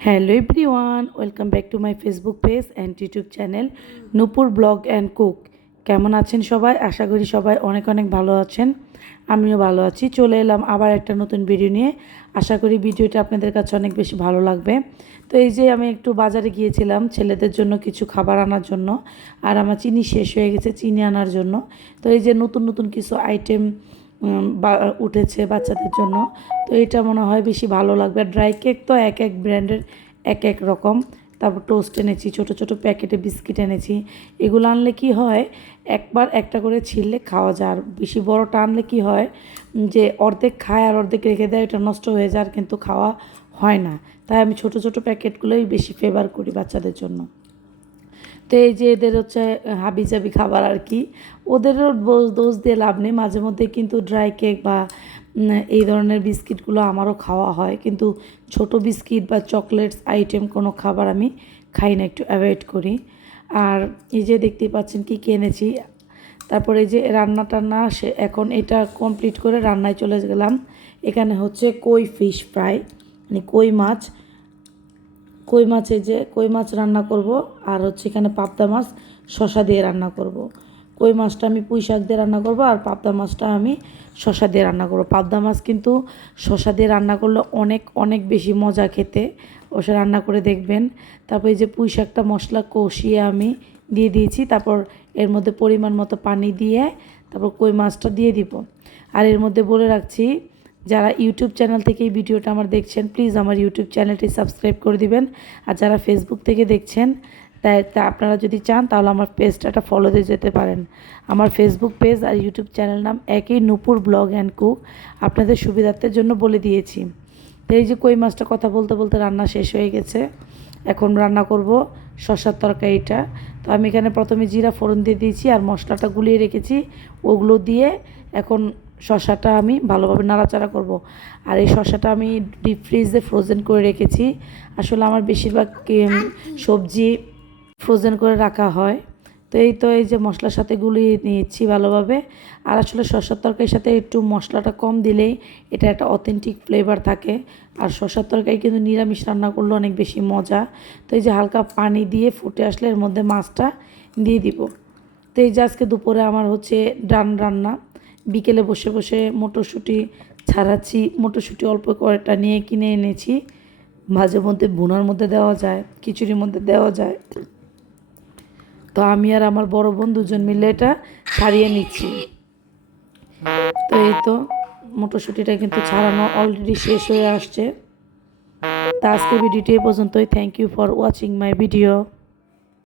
Hello everyone, welcome back to my Facebook page and YouTube channel Nupur blog and cook. কেমন আছেন সবাই? আশা করি সবাই অনেক অনেক ভালো আছেন। আমিও ভালো আছি। চলে এলাম আবার একটা নতুন ভিডিও নিয়ে। আশা করি ভিডিওটা আপনাদের কাছে অনেক বেশি ভালো লাগবে। তো এই যে আমি একটু বাজারে গিয়েছিলাম ছেলেদের জন্য কিছু খাবার আনার জন্য, আর আমার চিনি শেষ হয়ে গেছে চিনি আনার জন্য। তো এই যে নতুন নতুন কিছু আইটেম উঠেছে বাচ্চাদের জন্য। তো এটা মনে হয় বেশি ভালো লাগবে। ড্রাই কেক তো এক এক ব্র্যান্ডের এক এক রকম। তারপর টোস্ট এনেছি, ছোট ছোট প্যাকেটে বিস্কিট এনেছি। এগুলো আনলে কি হয়, একবার একটা করে ছিললে খাওয়া যায়। আর বেশি বড়টা আনলে কি হয় যে অর্ধেক খায় আর অর্ধেক রেখে দেয়, এটা নষ্ট হয়ে যায়, কিন্তু খাওয়া হয় না। তাই আমি ছোট ছোট প্যাকেটগুলোই বেশি ফেভার করি বাচ্চাদের জন্য। তো এই যে এদের হচ্ছে হাবিজাবি খাবার আর কি, ওদেরও দোষ দিয়ে লাভ নেই। মাঝে মধ্যে কিন্তু ড্রাই কেক বা এই ধরনের বিস্কিটগুলো আমারও খাওয়া হয়, কিন্তু ছোট বিস্কিট বা চকলেটস আইটেম কোনো খাবার আমি খাই না, একটু অ্যাভয়েড করি। আর এই যে দেখতেই পাচ্ছেন কী এনেছি। তারপরে এই যে রান্না টান্না এখন এটা কমপ্লিট করে রান্নায় চলে গেলাম। এখানে হচ্ছে কই ফিশ ফ্রাই, মানে কই মাছের যে কই মাছ রান্না করব। আর হচ্ছে এখানে পাবদা মাছ শসা দিয়ে রান্না করব। কই মাছটা আমি পুঁই শাক দিয়ে রান্না করব, আর পাবদা মাছটা আমি শসা দিয়ে রান্না করব। পাবদা মাছ কিন্তু শসা দিয়ে রান্না করলে অনেক অনেক বেশি মজা খেতে, ওসে রান্না করে দেখবেন। তারপর এই যে পুঁই শাকটা মশলা কষিয়ে আমি দিয়ে দিয়েছি। তারপর এর মধ্যে পরিমাণ মতো পানি দিয়ে তারপর কই মাছটা দিয়ে দিব। আর এর মধ্যে বলে রাখছি, যারা ইউটিউব চ্যানেল থেকে এই ভিডিওটা আমার দেখছেন, প্লিজ আমার ইউটিউব চ্যানেলটি সাবস্ক্রাইব করে দিবেন। আর যারা ফেসবুক থেকে দেখছেন, তা আপনারা যদি চান তাহলে আমার পেজটা ফলো দিয়ে যেতে পারেন। আমার ফেসবুক পেজ আর ইউটিউব চ্যানেল নাম একই, নূপুর ব্লগ অ্যান্ড কুক। আপনাদের সুবিধার্থের জন্য বলে দিয়েছি। তো এই যে কই মাছটা কথা বলতে বলতে রান্না শেষ হয়ে গেছে। এখন রান্না করব শসার তরকারিটা। তো আমি এখানে প্রথমে জিরা ফোড়ন দিয়ে দিয়েছি, আর মশলাটা গুলিয়ে রেখেছি, ওগুলো দিয়ে এখন শসাটা আমি ভালোভাবে নাড়াচাড়া করব। আর এই শসাটা আমি ডিপ ফ্রিজে ফ্রোজেন করে রেখেছি। আসলে আমার বেশিরভাগ সবজি ফ্রোজেন করে রাখা হয়। তো এই যে মশলার সাথে গুলিয়ে নিয়েছি ভালোভাবে। আর আসলে শসার তরকারির সাথে একটু মশলাটা কম দিলেই এটা একটা অথেন্টিক ফ্লেভার থাকে। আর শসার তরকারি কিন্তু নিরামিষ রান্না করলে অনেক বেশি মজা। তো এই যে হালকা পানি দিয়ে ফুটে আসলে এর মধ্যে মাছটা দিয়ে দিব। তো এই যে আজকে দুপুরে আমার হচ্ছে ডান রান্না। বিকেলে বসে বসে মটরশুঁটি ছাড়াচ্ছি। মটরশুঁটি অল্প কয়েকটা নিয়ে কিনে এনেছি। মাঝে মধ্যে ভুনার মধ্যে দেওয়া যায়, খিচুড়ির মধ্যে দেওয়া যায়। তো আমি আর আমার বড় বোন দুজন মিলে এটা ছাড়িয়ে নিচ্ছি। তো এই তো মটরশুঁটিটা কিন্তু ছাড়ানো অলরেডি শেষ হয়ে আসছে। তা আজকের ভিডিওটি এ পর্যন্তই। Thank you for watching my video.